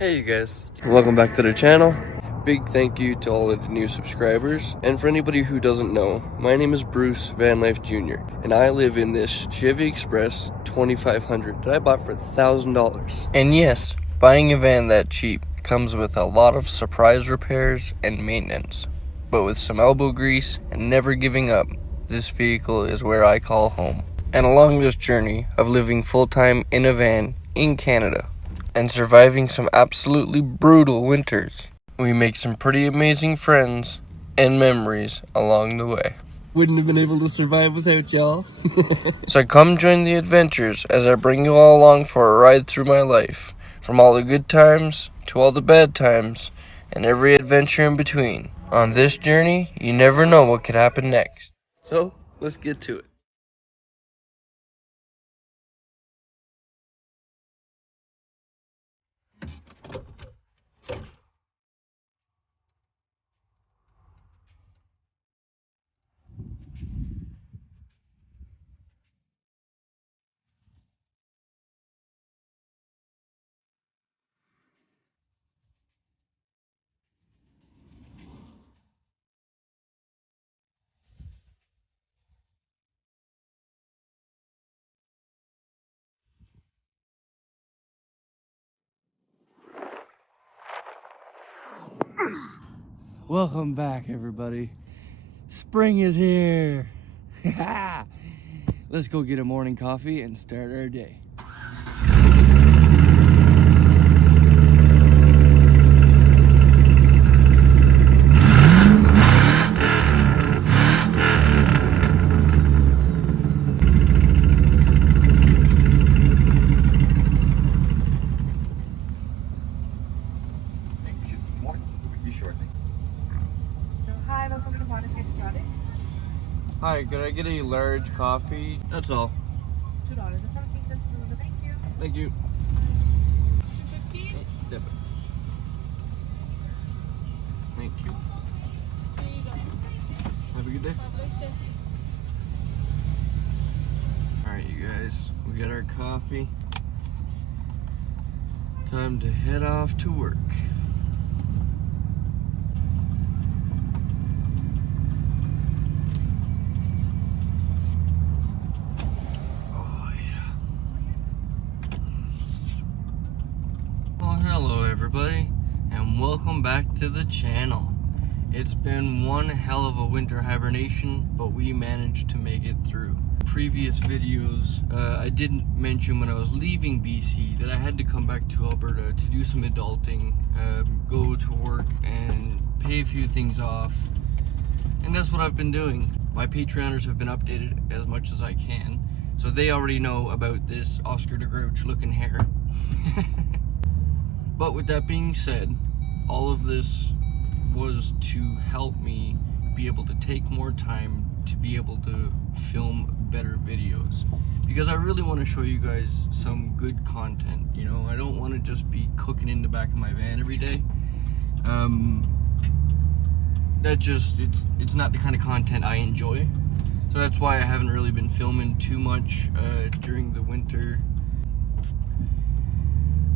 Hey you guys, welcome back to the channel. Big thank you to all of the new subscribers. And for anybody who doesn't know, my name is Bruce VanLife Jr. And I live in this Chevy Express 2500 that I bought for $1,000. And yes, buying a van that cheap comes with a lot of surprise repairs and maintenance. But with some elbow grease and never giving up, this vehicle is where I call home. And along this journey of living full-time in a van in Canada, and surviving some absolutely brutal winters, we make some pretty amazing friends and memories along the way. Wouldn't have been able to survive without y'all. So come join the adventures as I bring you all along for a ride through my life, from all the good times to all the bad times and every adventure in between. On this journey, you never know what could happen next. So let's get to it. Welcome back, everybody. Spring is here. Let's go get a morning coffee and start our day. Hi, could I get a large coffee? That's all. $2.17. Thank you. Thank you. 2.15. Debit. Thank you. There you go. Have a good day. Have a nice day. Alright, you guys, we got our coffee. Time to head off to work. Hello everybody, and welcome back to the channel. It's been one hell of a winter hibernation, but we managed to make it through. Previous videos, I did mention when I was leaving BC that I had to come back to Alberta to do some adulting, go to work and pay a few things off, and that's what I've been doing. My Patreoners have been updated as much as I can, so they already know about this Oscar de Grouch looking hair. But with that being said, all of this was to help me be able to take more time to be able to film better videos. Because I really want to show you guys some good content, you know? I don't want to just be cooking in the back of my van every day. It's not the kind of content I enjoy. So that's why I haven't really been filming too much during the winter.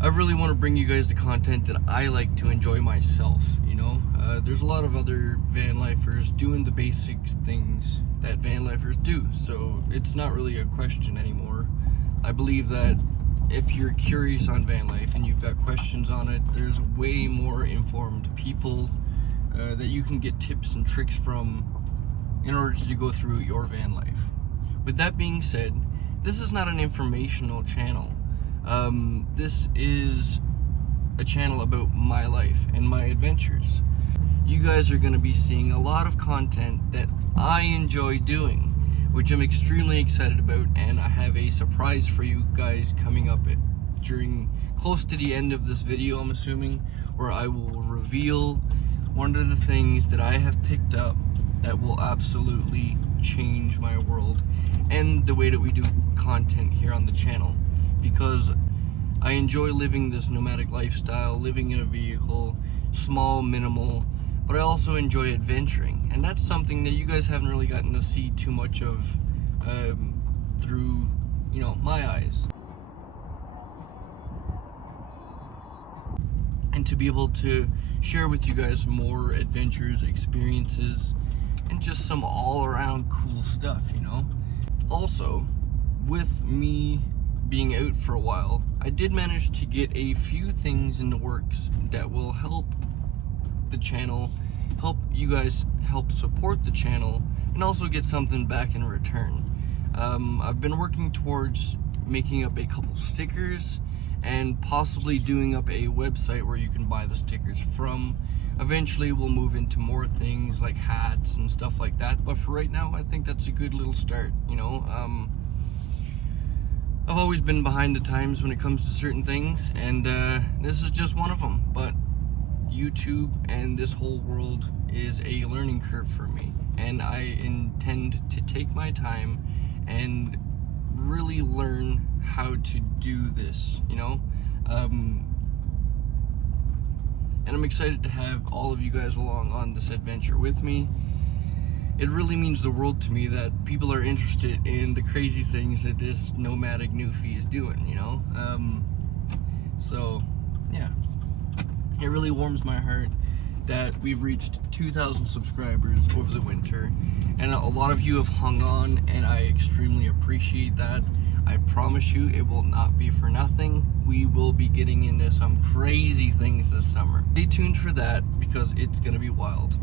I really want to bring you guys the content that I like to enjoy myself, you know? There's a lot of other van lifers doing the basic things that van lifers do, so it's not really a question anymore. I believe that if you're curious on van life and you've got questions on it, there's way more informed people that you can get tips and tricks from in order to go through your van life. With that being said, this is not an informational channel. This is a channel about my life and my adventures. You guys are going to be seeing a lot of content that I enjoy doing, which I'm extremely excited about, and I have a surprise for you guys coming up during close to the end of this video, I'm assuming, where I will reveal one of the things that I have picked up that will absolutely change my world and the way that we do content here on the channel. Because I enjoy living this nomadic lifestyle, living in a vehicle, small, minimal, but I also enjoy adventuring. And that's something that you guys haven't really gotten to see too much of through, you know, my eyes. and to be able to share with you guys more adventures, experiences, and just some all-around cool stuff, you know? Also, with me being out for a while, I did manage to get a few things in the works that will help the channel, help you guys help support the channel, and also get something back in return. I've been working towards making up a couple stickers and possibly doing up a website where you can buy the stickers from. Eventually we'll move into more things like hats and stuff like that, but for right now I think that's a good little start, you know? I've always been behind the times when it comes to certain things, and this is just one of them, but YouTube and this whole world is a learning curve for me, and I intend to take my time and really learn how to do this, you know? And I'm excited to have all of you guys along on this adventure with me. It really means the world to me that people are interested in the crazy things that this nomadic newfie is doing, you know? So, yeah. It really warms my heart that we've reached 2,000 subscribers over the winter, and a lot of you have hung on, and I extremely appreciate that. I promise you it will not be for nothing. We will be getting into some crazy things this summer. Stay tuned for that because it's gonna be wild.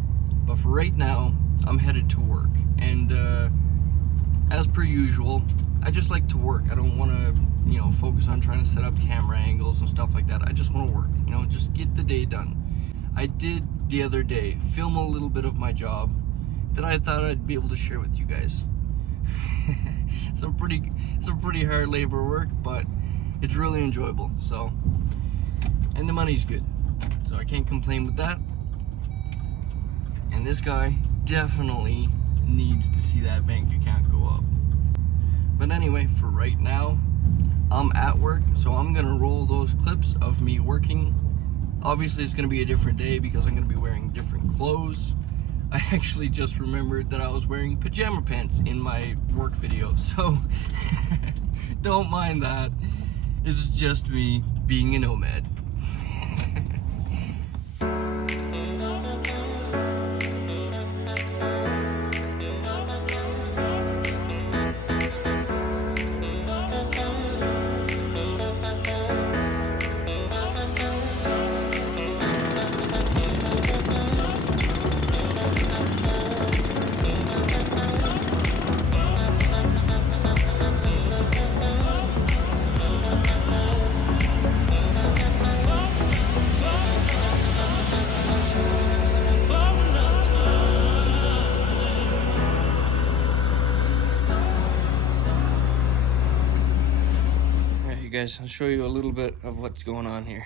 But for right now, I'm headed to work, and as per usual, I just like to work. I don't want to, you know, focus on trying to set up camera angles and stuff like that. I just want to work, you know, just get the day done. I did the other day film a little bit of my job that I thought I'd be able to share with you guys. some pretty hard labor work, but it's really enjoyable. So, and the money's good, so I can't complain with that. And this guy definitely needs to see that bank account go up. But anyway, for right now, I'm at work, so I'm gonna roll those clips of me working. Obviously it's gonna be a different day because I'm gonna be wearing different clothes. I actually just remembered that I was wearing pajama pants in my work video, so don't mind that. It's just me being a nomad. Guys, I'll show you a little bit of what's going on here.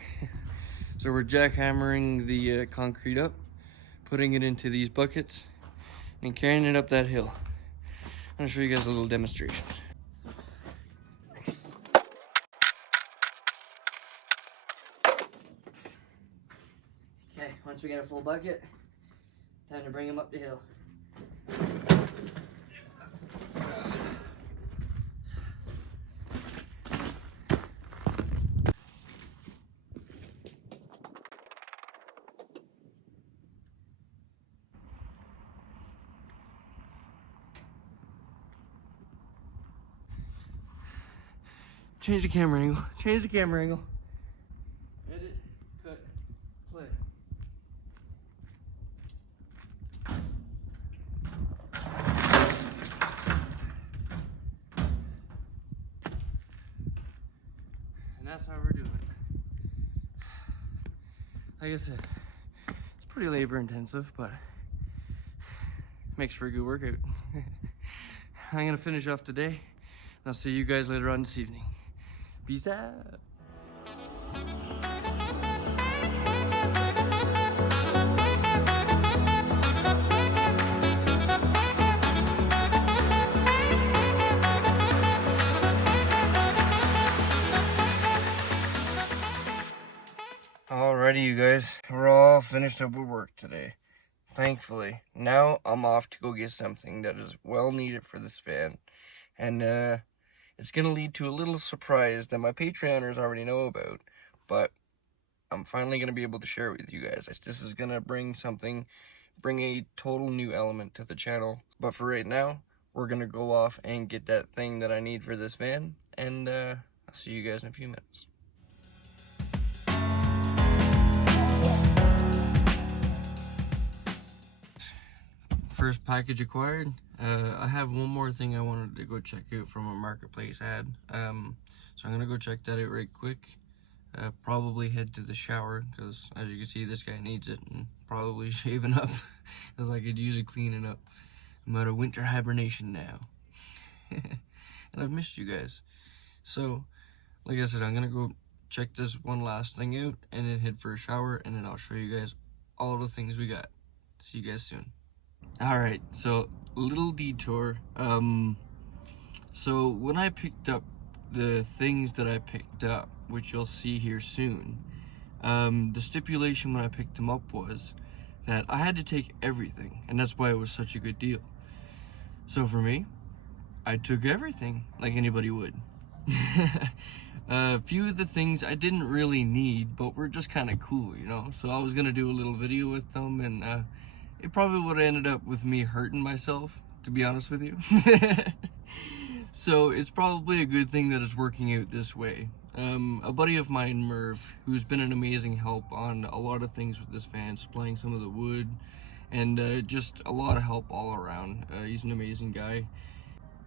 So we're jackhammering the concrete up, putting it into these buckets, and carrying it up that hill. I'm gonna show you guys a little demonstration. Okay, once we get a full bucket, time to bring them up the hill. Change the camera angle. Change the camera angle. Edit, cut, play. And that's how we're doing it. Like I said, it's pretty labor intensive, but makes for a good workout. I'm gonna finish off today, and I'll see you guys later on this evening. Peace out. Alrighty, you guys, we're all finished up with work today. Thankfully, now I'm off to go get something that is well needed for this van, and it's gonna lead to a little surprise that my Patreoners already know about, but I'm finally going to be able to share it with you guys. This is going to bring a total new element to the channel. But for right now, we're going to go off and get that thing that I need for this van, and I'll see you guys in a few minutes. First package acquired. I have one more thing I wanted to go check out from a marketplace ad. So I'm gonna go check that out right quick. Probably head to the shower, because as you can see, this guy needs it, and probably shaving up because I could use it cleaning up. I'm out of winter hibernation now. And I've missed you guys. So like I said, I'm gonna go check this one last thing out and then head for a shower, and then I'll show you guys all the things we got. See you guys soon. Alright, so little detour. So when I picked up the things that I picked up, which you'll see here soon, the stipulation when I picked them up was that I had to take everything, and that's why it was such a good deal. So for me, I took everything like anybody would. A few of the things I didn't really need, but were just kind of cool, you know? So I was gonna do a little video with them, and it probably would have ended up with me hurting myself, to be honest with you. So it's probably a good thing that it's working out this way. A buddy of mine, Merv, who's been an amazing help on a lot of things with this van, supplying some of the wood, and just a lot of help all around. He's an amazing guy.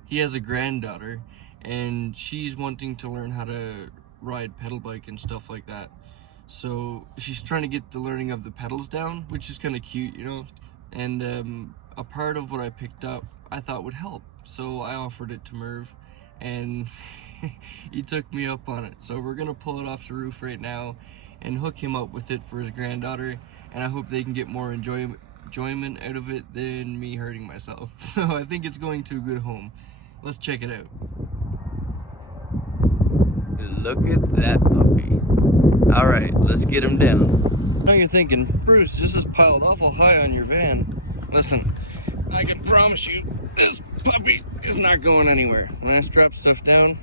He has a granddaughter, and she's wanting to learn how to ride pedal bike and stuff like that. So she's trying to get the learning of the pedals down, which is kind of cute, you know? And a part of what I picked up I thought would help. So I offered it to Merv, and he took me up on it. So we're gonna pull it off the roof right now and hook him up with it for his granddaughter, and I hope they can get more enjoyment out of it than me hurting myself. So I think it's going to a good home. Let's check it out. Look at that puppy. All right, let's get him down. Now you're thinking, Bruce, this is piled awful high on your van. Listen, I can promise you, this puppy is not going anywhere. When I strap stuff down,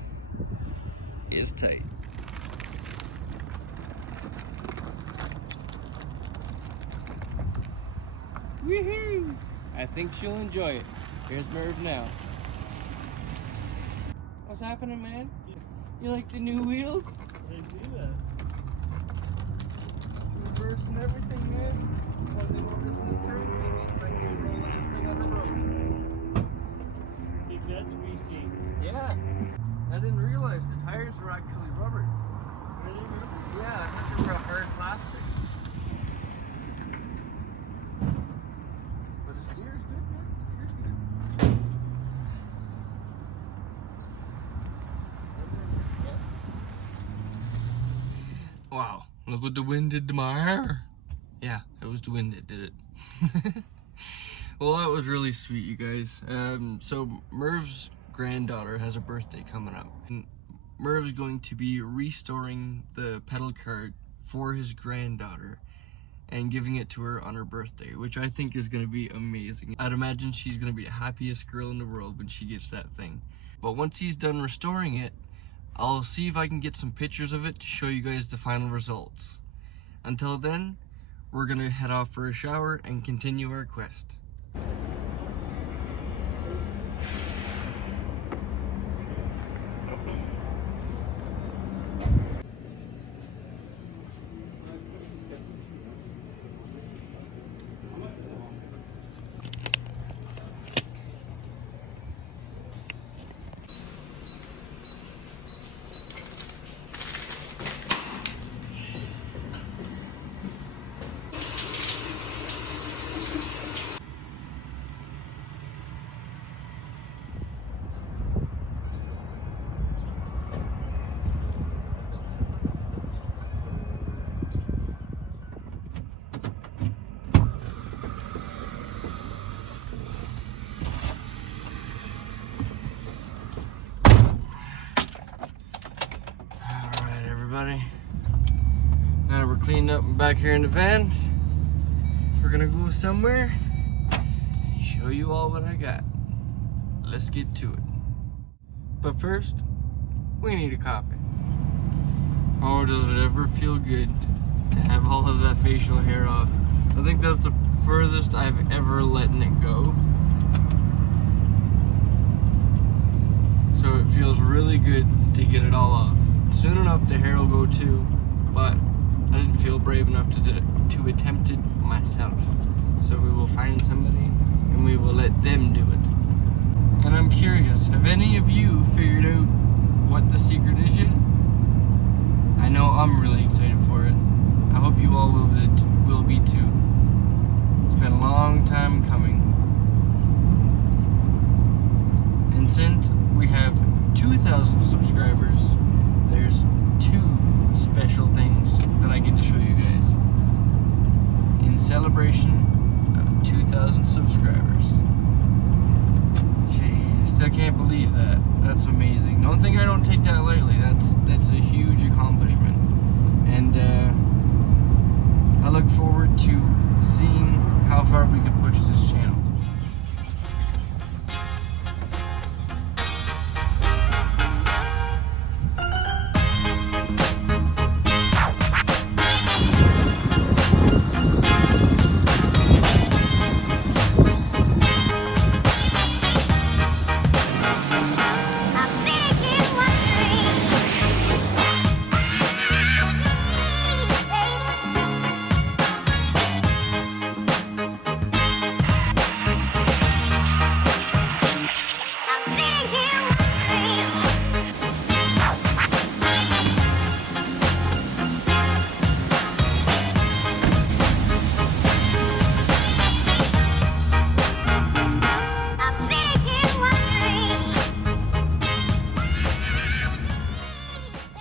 it's tight. Woohoo! I think she'll enjoy it. Here's Merv now. What's happening, man? You like the new wheels? I do that. Reverse and everything, man. One thing over this curve, I can roll anything on the road. Keep that to be seen. Yeah. I didn't realize the tires were actually rubber. Really? Yeah, I thought they were hard plastic. But the steer's good, man. The steer's good. Wow, look what the wind did to my hair. Yeah, it was the wind that did it. Well, that was really sweet, you guys. So Merv's granddaughter has a birthday coming up, and Merv's going to be restoring the pedal cart for his granddaughter and giving it to her on her birthday, which I think is going to be amazing. I'd imagine she's going to be the happiest girl in the world when she gets that thing. But once he's done restoring it, I'll see if I can get some pictures of it to show you guys the final results. Until then, we're gonna head off for a shower and continue our quest. Now that we're cleaned up and back here in the van, we're gonna go somewhere and show you all what I got. Let's get to it. But first, we need a coffee. Oh, does it ever feel good to have all of that facial hair off. I think that's the furthest I've ever letting it go. So it feels really good to get it all off. Soon enough the hair will go too, but I didn't feel brave enough to attempt it myself. So we will find somebody and we will let them do it. And I'm curious, have any of you figured out what the secret is yet? I know I'm really excited for it. I hope you all will be too. It's been a long time coming. And since we have 2,000 subscribers, there's 2 special things that I get to show you guys in celebration of 2,000 subscribers. Gee, I still can't believe that. That's amazing. Don't think I don't take that lightly. That's a huge accomplishment, and I look forward to seeing how far we can push this channel.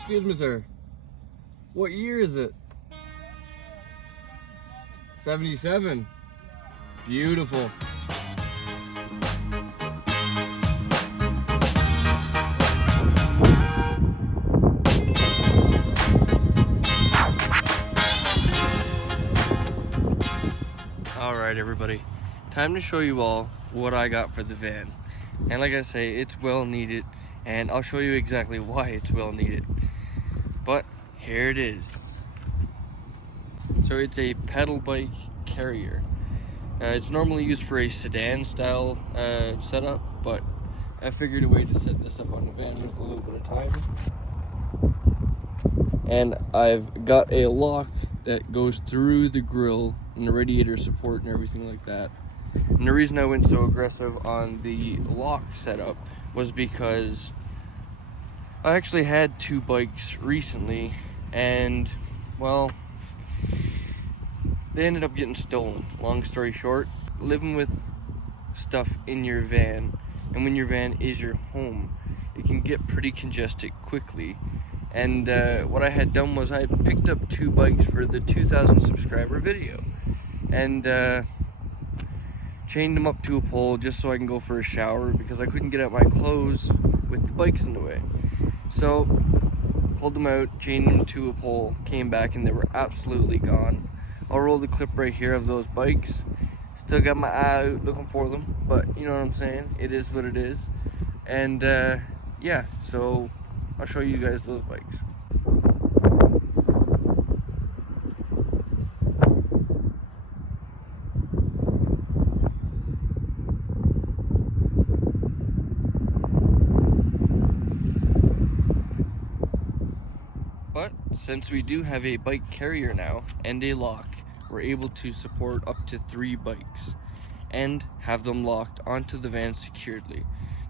Excuse me, sir. What year is it? 77. Beautiful. All right, everybody. Time to show you all what I got for the van. And like I say, it's well needed, and I'll show you exactly why it's well needed. But here it is. So it's a pedal bike carrier. It's normally used for a sedan style setup, but I figured a way to set this up on the van with a little bit of time. And I've got a lock that goes through the grille and the radiator support and everything like that. And the reason I went so aggressive on the lock setup was because I actually had 2 bikes recently, and well, they ended up getting stolen. Long story short, living with stuff in your van, and when your van is your home, it can get pretty congested quickly. And what I had done was I had picked up 2 bikes for the 2,000 subscriber video, and chained them up to a pole just so I can go for a shower because I couldn't get out my clothes with the bikes in the way. So, pulled them out, chained them to a pole, came back, and they were absolutely gone. I'll roll the clip right here of those bikes. Still got my eye out looking for them, but you know what I'm saying? It is what it is. And yeah, so I'll show you guys those bikes. But since we do have a bike carrier now and a lock, we're able to support up to 3 bikes and have them locked onto the van securely.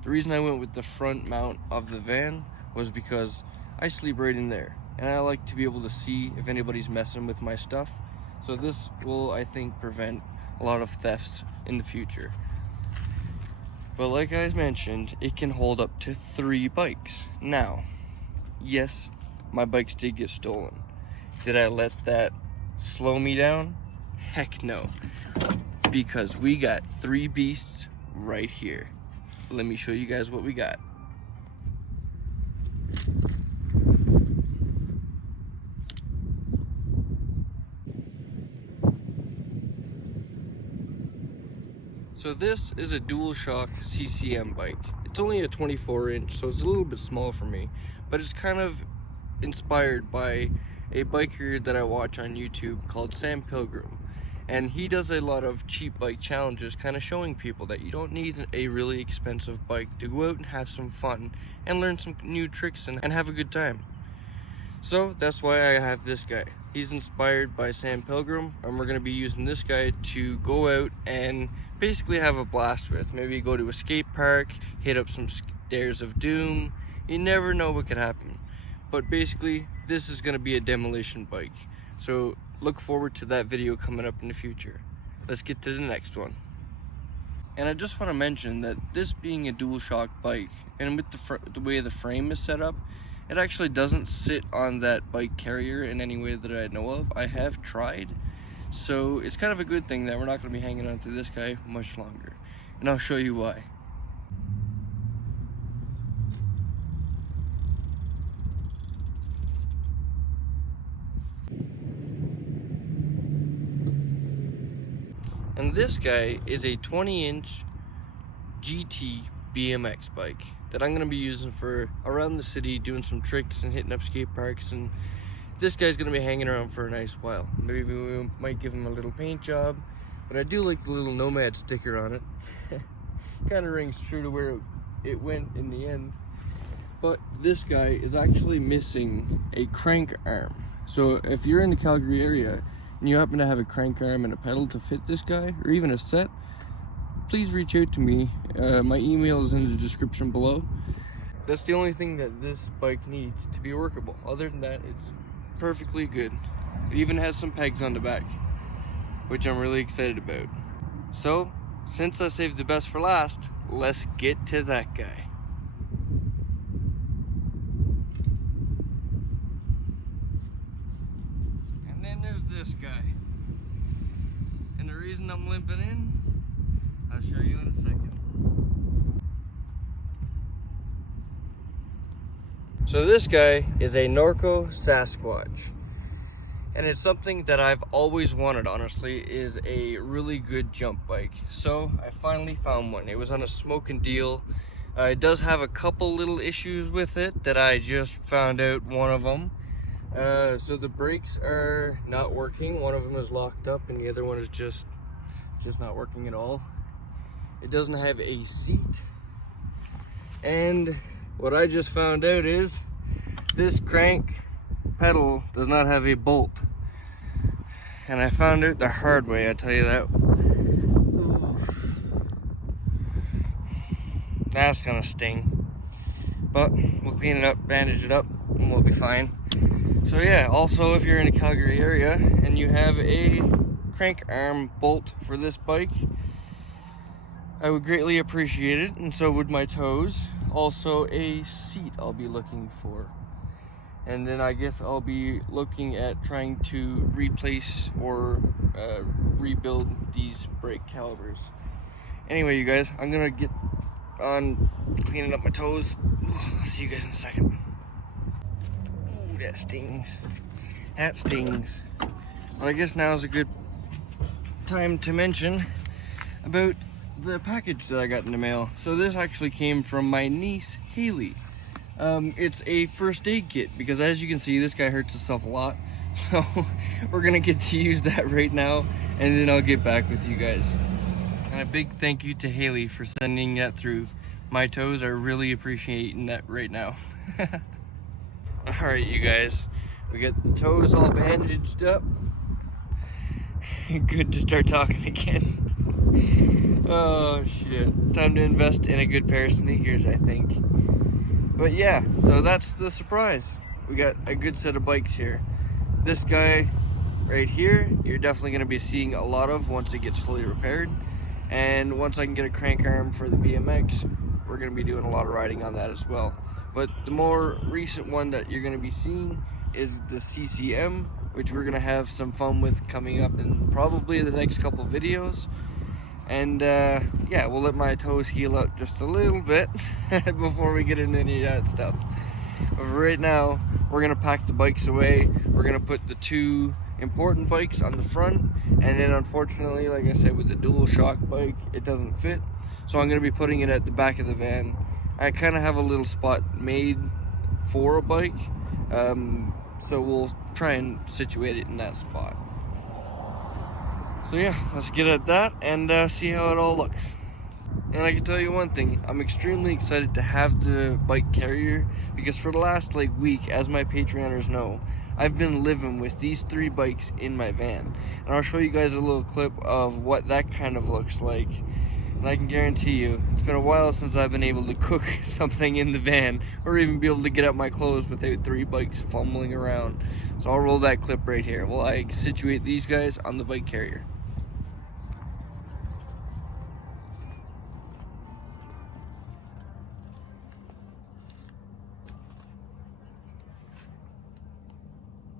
The reason I went with the front mount of the van was because I sleep right in there, and I like to be able to see if anybody's messing with my stuff. So this will, I think, prevent a lot of thefts in the future. But like I mentioned, it can hold up to 3 bikes. Now, yes, my bikes did get stolen. Did I let that slow me down? Heck no. Because we got 3 beasts right here. Let me show you guys what we got. So this is a dual shock CCM bike. It's only a 24-inch, so it's a little bit small for me, but it's kind of inspired by a biker that I watch on YouTube called Sam Pilgrim. And he does a lot of cheap bike challenges, kind of showing people that you don't need a really expensive bike to go out and have some fun and learn some new tricks and have a good time. So that's why I have this guy. He's inspired by Sam Pilgrim, and we're going to be using this guy to go out and basically have a blast with. Maybe go to a skate park, hit up some stairs of doom. You never know what could happen. But basically, this is going to be a demolition bike. So look forward to that video coming up in the future. Let's get to the next one. And I just want to mention that this being a dual shock bike, and with the way the frame is set up, it actually doesn't sit on that bike carrier in any way that I know of. I have tried, so it's kind of a good thing that we're not going to be hanging on to this guy much longer. And I'll show you why. And this guy is a 20-inch GT BMX bike that I'm going to be using for around the city, doing some tricks and hitting up skate parks. And this guy's going to be hanging around for a nice while. Maybe we might give him a little paint job, but I do like the little Nomad sticker on it. Kind of rings true to where it went in the end. But this guy is actually missing a crank arm. So if you're in the Calgary area and you happen to have a crank arm and a pedal to fit this guy, or even a set, please reach out to me. My email is in the description below. That's the only thing that this bike needs to be workable. Other than that, it's perfectly good. It even has some pegs on the back, which I'm really excited about. So, since I saved the best for last, let's get to that guy. And then there's this guy. And the reason I'm limping in, I'll show you in a second. So this guy is a Norco Sasquatch. And it's something that I've always wanted, honestly, is a really good jump bike. So I finally found one. It was on a smoking deal. It does have a couple little issues with it that I just found out one of them. So the brakes are not working. One of them is locked up and the other one is just not working at all. It doesn't have a seat. And what I just found out is this crank pedal does not have a bolt. And I found out the hard way, I tell you that. Oof. That's gonna sting. But we'll clean it up, bandage it up, and we'll be fine. So yeah, also if you're in the Calgary area and you have a crank arm bolt for this bike, I would greatly appreciate it, and so would my toes. Also a seat I'll be looking for. And then I guess I'll be looking at trying to replace or rebuild these brake calipers. Anyway, you guys, I'm gonna get on cleaning up my toes. I'll see you guys in a second. Ooh, that stings. That stings. Well, I guess now is a good time to mention about the package that I got in the mail. So this actually came from my niece, Haley. It's a first aid kit because, as you can see, this guy hurts himself a lot. So we're gonna get to use that right now, and then I'll get back with you guys. And a big thank you to Haley for sending that through. My toes are really appreciating that right now. Alright, you guys, we got the toes all bandaged up. Good to start talking again. Oh shit, time to invest in a good pair of sneakers, I think. But yeah, so that's the surprise. We got a good set of bikes here. This guy right here, you're definitely going to be seeing a lot of once it gets fully repaired. And once I can get a crank arm for the BMX, we're going to be doing a lot of riding on that as well. But the more recent one that you're going to be seeing is the CCM, which we're going to have some fun with coming up in probably the next couple videos. And yeah, we'll let my toes heal up just a little bit before we get into any of that stuff. But right now, we're gonna pack the bikes away. We're gonna put the two important bikes on the front, and then unfortunately, like I said, with the dual shock bike, it doesn't fit. So I'm gonna be putting it at the back of the van. I kind of have a little spot made for a bike, so we'll try and situate it in that spot. So yeah, let's get at that and see how it all looks. And I can tell you one thing, I'm extremely excited to have the bike carrier, because for the last week, as my Patreoners know, I've been living with these 3 bikes in my van. And I'll show you guys a little clip of what that kind of looks like. And I can guarantee you, it's been a while since I've been able to cook something in the van, or even be able to get out my clothes without 3 bikes fumbling around. So I'll roll that clip right here while I situate these guys on the bike carrier.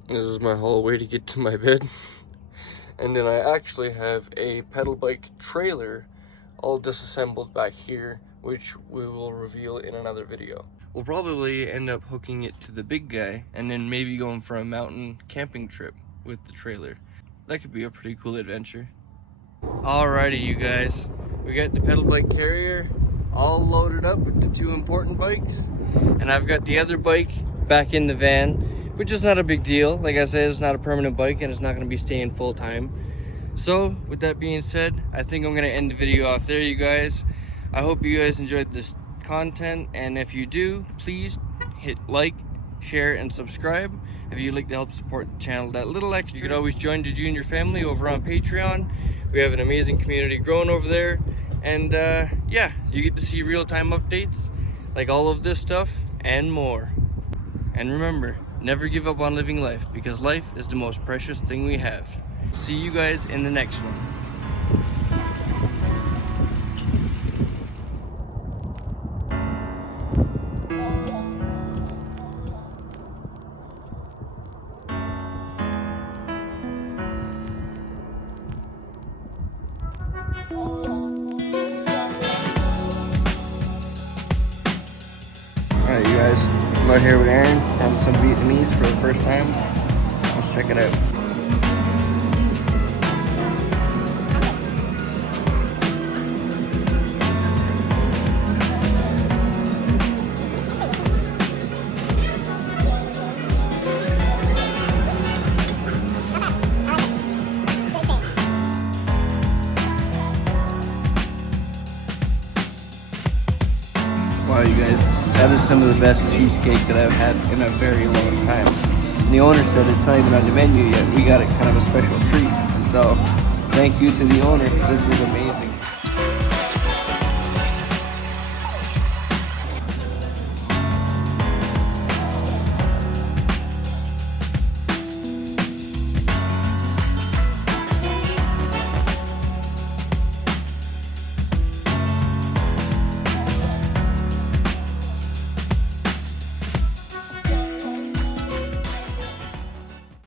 This is my hallway to get to my bed. And then I actually have a pedal bike trailer all disassembled back here, which we will reveal in another video. We'll probably end up hooking it to the big guy and then maybe going for a mountain camping trip with the trailer. That could be a pretty cool adventure. Alrighty, you guys. We got the pedal bike carrier all loaded up with the 2 important bikes. And I've got the other bike back in the van, which is not a big deal. Like I said, it's not a permanent bike and it's not going to be staying full time. So with that being said, I think I'm going to end the video off there, you guys. I hope you guys enjoyed this content, and if you do, please hit like, share, and subscribe if you'd like to help support the channel that little extra. You could always join the Junior family over on Patreon. We have an amazing community growing over there, and yeah, you get to see real-time updates like all of this stuff and more. And remember, never give up on living life, because life is the most precious thing we have. See you guys in the next one. Alright, you guys, I'm out here with Aaron having some Vietnamese for the first time. Let's check it out. Wow, you guys, that is some of the best cheesecake that I've had in a very long time. And the owner said it's not even on the menu yet. We got it kind of a special treat. And so, thank you to the owner. This is amazing.